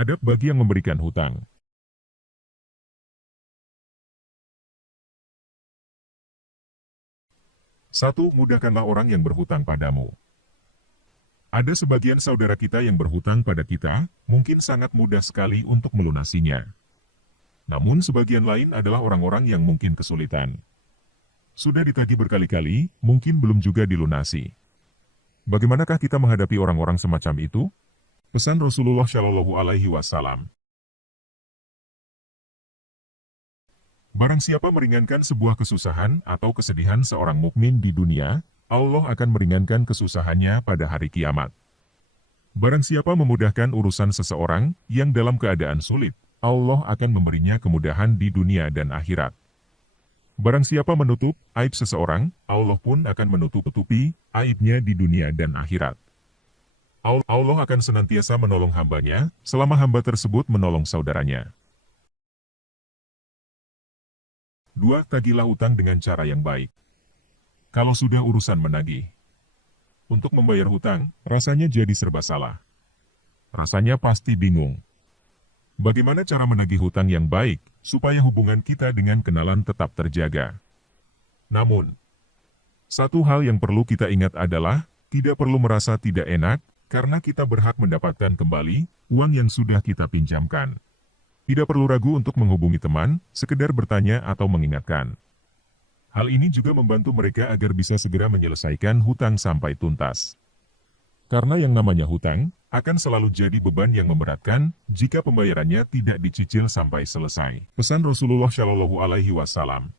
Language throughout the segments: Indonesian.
Adab bagi yang memberikan hutang. 1. Mudahkanlah orang yang berhutang padamu. Ada sebagian saudara kita yang berhutang pada kita, mungkin sangat mudah sekali untuk melunasinya. Namun sebagian lain adalah orang-orang yang mungkin kesulitan. Sudah ditagih berkali-kali, mungkin belum juga dilunasi. Bagaimanakah kita menghadapi orang-orang semacam itu? Pesan Rasulullah Shallallahu Alaihi Wasallam. Barang siapa meringankan sebuah kesusahan atau kesedihan seorang mukmin di dunia, Allah akan meringankan kesusahannya pada hari kiamat. Barang siapa memudahkan urusan seseorang yang dalam keadaan sulit, Allah akan memberinya kemudahan di dunia dan akhirat. Barang siapa menutup aib seseorang, Allah pun akan menutup-tutupi aibnya di dunia dan akhirat. Allah akan senantiasa menolong hambanya, selama hamba tersebut menolong saudaranya. 2. Tagihlah hutang dengan cara yang baik. Kalau sudah urusan menagih, untuk membayar hutang, rasanya jadi serba salah. Rasanya pasti bingung. Bagaimana cara menagih hutang yang baik, supaya hubungan kita dengan kenalan tetap terjaga? Namun, satu hal yang perlu kita ingat adalah, tidak perlu merasa tidak enak, karena kita berhak mendapatkan kembali uang yang sudah kita pinjamkan. Tidak perlu ragu untuk menghubungi teman, sekedar bertanya atau mengingatkan. Hal ini juga membantu mereka agar bisa segera menyelesaikan hutang sampai tuntas. Karena yang namanya hutang, akan selalu jadi beban yang memberatkan, jika pembayarannya tidak dicicil sampai selesai. Pesan Rasulullah Shallallahu Alaihi Wasallam.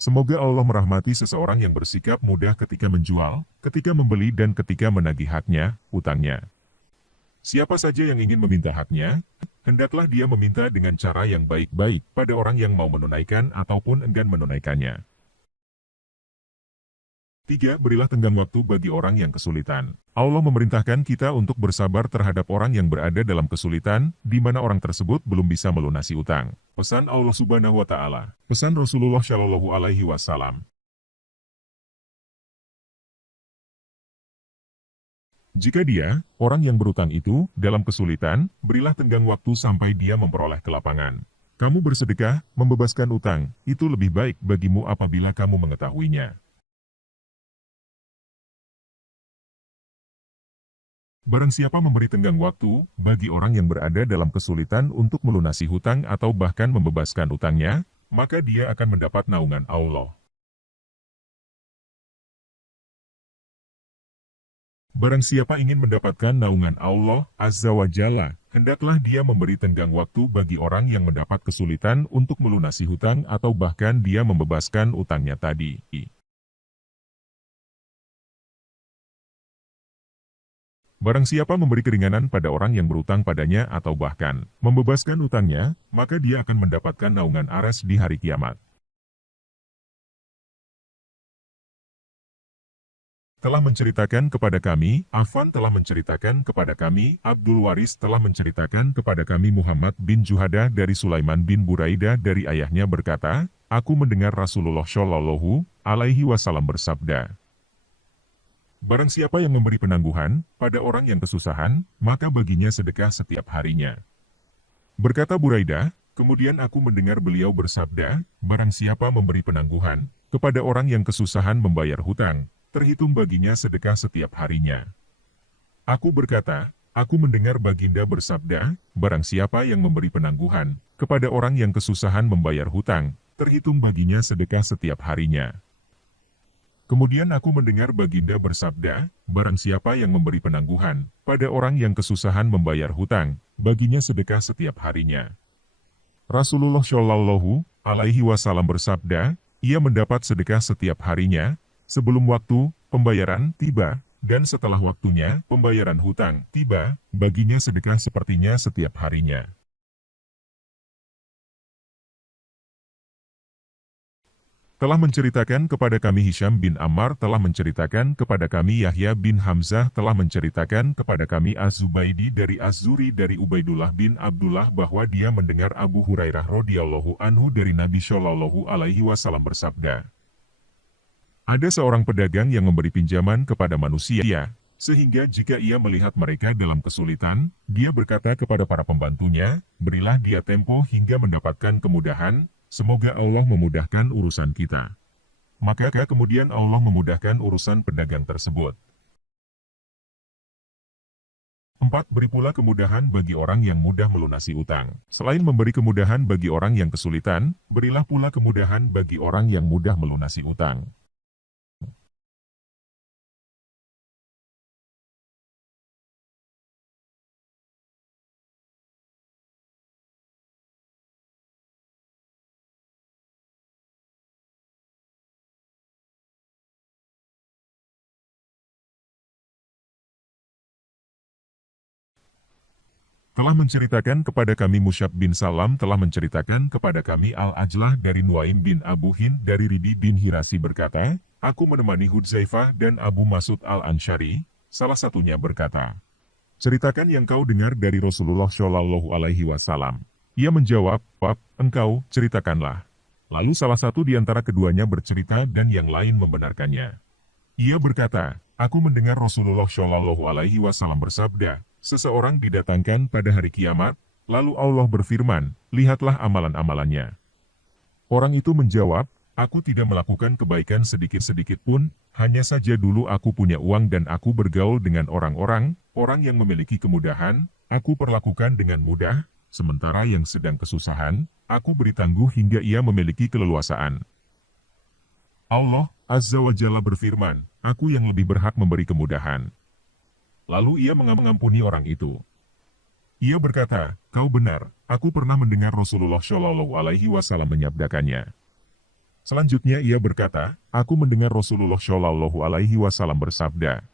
Semoga Allah merahmati seseorang yang bersikap mudah ketika menjual, ketika membeli dan ketika menagih haknya, hutangnya. Siapa saja yang ingin meminta haknya, hendaklah dia meminta dengan cara yang baik-baik pada orang yang mau menunaikan ataupun enggan menunaikannya. 3. Berilah tenggang waktu bagi orang yang kesulitan. Allah memerintahkan kita untuk bersabar terhadap orang yang berada dalam kesulitan, di mana orang tersebut belum bisa melunasi utang. Pesan Allah Subhanahu wa Ta'ala. Pesan Rasulullah Shallallahu Alaihi Wasallam. Jika dia, orang yang berutang itu, dalam kesulitan, berilah tenggang waktu sampai dia memperoleh kelapangan. Kamu bersedekah, membebaskan utang, itu lebih baik bagimu apabila kamu mengetahuinya. Barang siapa memberi tenggang waktu, bagi orang yang berada dalam kesulitan untuk melunasi hutang atau bahkan membebaskan utangnya, maka dia akan mendapat naungan Allah. Barang siapa ingin mendapatkan naungan Allah Azza wa Jalla, hendaklah dia memberi tenggang waktu bagi orang yang mendapat kesulitan untuk melunasi hutang atau bahkan dia membebaskan utangnya tadi. Barang siapa memberi keringanan pada orang yang berutang padanya atau bahkan membebaskan utangnya, maka dia akan mendapatkan naungan aras di hari kiamat. Telah menceritakan kepada kami, Affan telah menceritakan kepada kami, Abdul Waris telah menceritakan kepada kami Muhammad bin Juhadah dari Sulaiman bin Buraidah dari ayahnya berkata, aku mendengar Rasulullah Shallallahu Alaihi Wasallam bersabda, barang siapa yang memberi penangguhan pada orang yang kesusahan, maka baginya sedekah setiap harinya. Berkata Buraidah, kemudian aku mendengar beliau bersabda, barang siapa memberi penangguhan kepada orang yang kesusahan membayar hutang, terhitung baginya sedekah setiap harinya. Aku berkata, aku mendengar baginda bersabda, barang siapa yang memberi penangguhan kepada orang yang kesusahan membayar hutang, terhitung baginya sedekah setiap harinya. Kemudian aku mendengar baginda bersabda, barang siapa yang memberi penangguhan pada orang yang kesusahan membayar hutang, baginya sedekah setiap harinya. Rasulullah Shallallahu Alaihi Wasallam bersabda, ia mendapat sedekah setiap harinya, sebelum waktu pembayaran tiba, dan setelah waktunya pembayaran hutang tiba, baginya sedekah sepertinya setiap harinya. Telah menceritakan kepada kami Hisham bin Ammar, telah menceritakan kepada kami Yahya bin Hamzah, telah menceritakan kepada kami Az-Zubaydi dari Az-Zuri dari Ubaidullah bin Abdullah bahwa dia mendengar Abu Hurairah radhiyallahu anhu dari Nabi Shallallahu Alaihi Wasallam bersabda, ada seorang pedagang yang memberi pinjaman kepada manusia. Sehingga jika ia melihat mereka dalam kesulitan, dia berkata kepada para pembantunya, berilah dia tempo hingga mendapatkan kemudahan, semoga Allah memudahkan urusan kita. Maka kemudian Allah memudahkan urusan pedagang tersebut. 4. Beri pula kemudahan bagi orang yang mudah melunasi utang. Selain memberi kemudahan bagi orang yang kesulitan, berilah pula kemudahan bagi orang yang mudah melunasi utang. Telah menceritakan kepada kami Musyab bin Salam telah menceritakan kepada kami Al-Ajlah dari Nuaim bin Abu Hind dari Ribi bin Hirasi berkata, aku menemani Hudzaifah dan Abu Masud Al-Ansyari, salah satunya berkata, ceritakan yang kau dengar dari Rasulullah Shallallahu Alaihi Wasallam. Ia menjawab, engkau, ceritakanlah. Lalu salah satu di antara keduanya bercerita dan yang lain membenarkannya. Ia berkata, aku mendengar Rasulullah Shallallahu Alaihi Wasallam bersabda, seseorang didatangkan pada hari kiamat, lalu Allah berfirman, lihatlah amalan-amalannya. Orang itu menjawab, aku tidak melakukan kebaikan sedikit-sedikit pun, hanya saja dulu aku punya uang dan aku bergaul dengan orang-orang yang memiliki kemudahan, aku perlakukan dengan mudah, sementara yang sedang kesusahan, aku beri tangguh hingga ia memiliki keleluasaan. Allah Azza wa Jalla berfirman, aku yang lebih berhak memberi kemudahan. Lalu ia mengampuni orang itu. Ia berkata, kau benar, aku pernah mendengar Rasulullah Shallallahu Alaihi Wasallam menyabdakannya. Selanjutnya ia berkata, aku mendengar Rasulullah Shallallahu Alaihi Wasallam bersabda,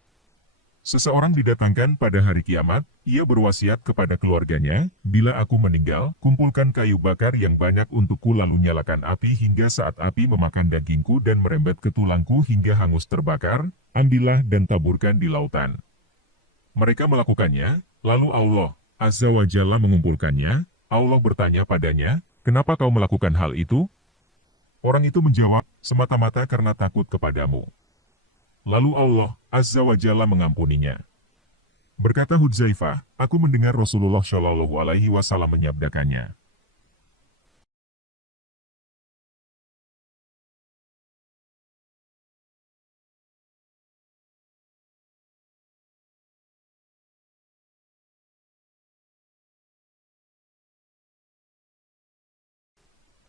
seseorang didatangkan pada hari kiamat, ia berwasiat kepada keluarganya, bila aku meninggal, kumpulkan kayu bakar yang banyak untukku lalu nyalakan api hingga saat api memakan dagingku dan merembet ke tulangku hingga hangus terbakar, ambillah dan taburkan di lautan. Mereka melakukannya, lalu Allah Azza wa Jalla mengumpulkannya, Allah bertanya padanya, kenapa kau melakukan hal itu? Orang itu menjawab, semata-mata karena takut kepadamu. Lalu Allah Azza wa Jalla mengampuninya. Berkata Hudzaifah, aku mendengar Rasulullah Shallallahu Alaihi Wasallam menyabdakannya.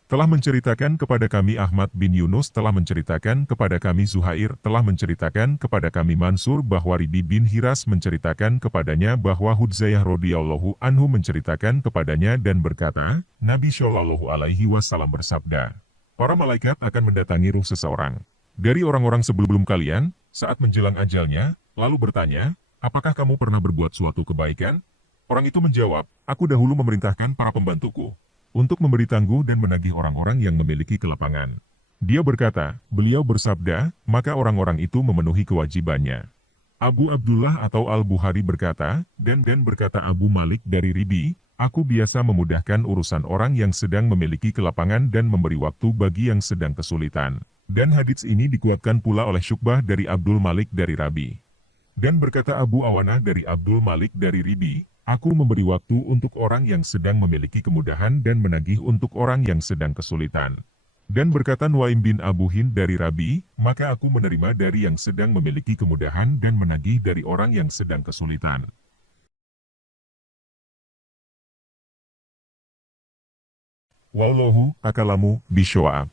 Telah menceritakan kepada kami Ahmad bin Yunus telah menceritakan kepada kami Zuhair telah menceritakan kepada kami Mansur bahwa Ribi bin Hiras menceritakan kepadanya bahwa Hudzaifah radhiyallahu anhu menceritakan kepadanya dan berkata, Nabi Shallallahu Alaihi Wasallam bersabda, para malaikat akan mendatangi ruh seseorang dari orang-orang sebelum kalian saat menjelang ajalnya, lalu bertanya, apakah kamu pernah berbuat suatu kebaikan? Orang itu menjawab, aku dahulu memerintahkan para pembantuku untuk memberi tangguh dan menagih orang-orang yang memiliki kelapangan. Dia berkata, beliau bersabda, maka orang-orang itu memenuhi kewajibannya. Abu Abdullah atau Al-Bukhari berkata, dan berkata Abu Malik dari Ribi, aku biasa memudahkan urusan orang yang sedang memiliki kelapangan dan memberi waktu bagi yang sedang kesulitan. Dan hadits ini dikuatkan pula oleh Syukbah dari Abdul Malik dari Rabi. Dan berkata Abu Awanah dari Abdul Malik dari Ribi, aku memberi waktu untuk orang yang sedang memiliki kemudahan dan menagih untuk orang yang sedang kesulitan. Dan berkata Nuaim bin Abu Hind dari Rabi, maka aku menerima dari yang sedang memiliki kemudahan dan menagih dari orang yang sedang kesulitan. Wallahu a'lamu bishawab.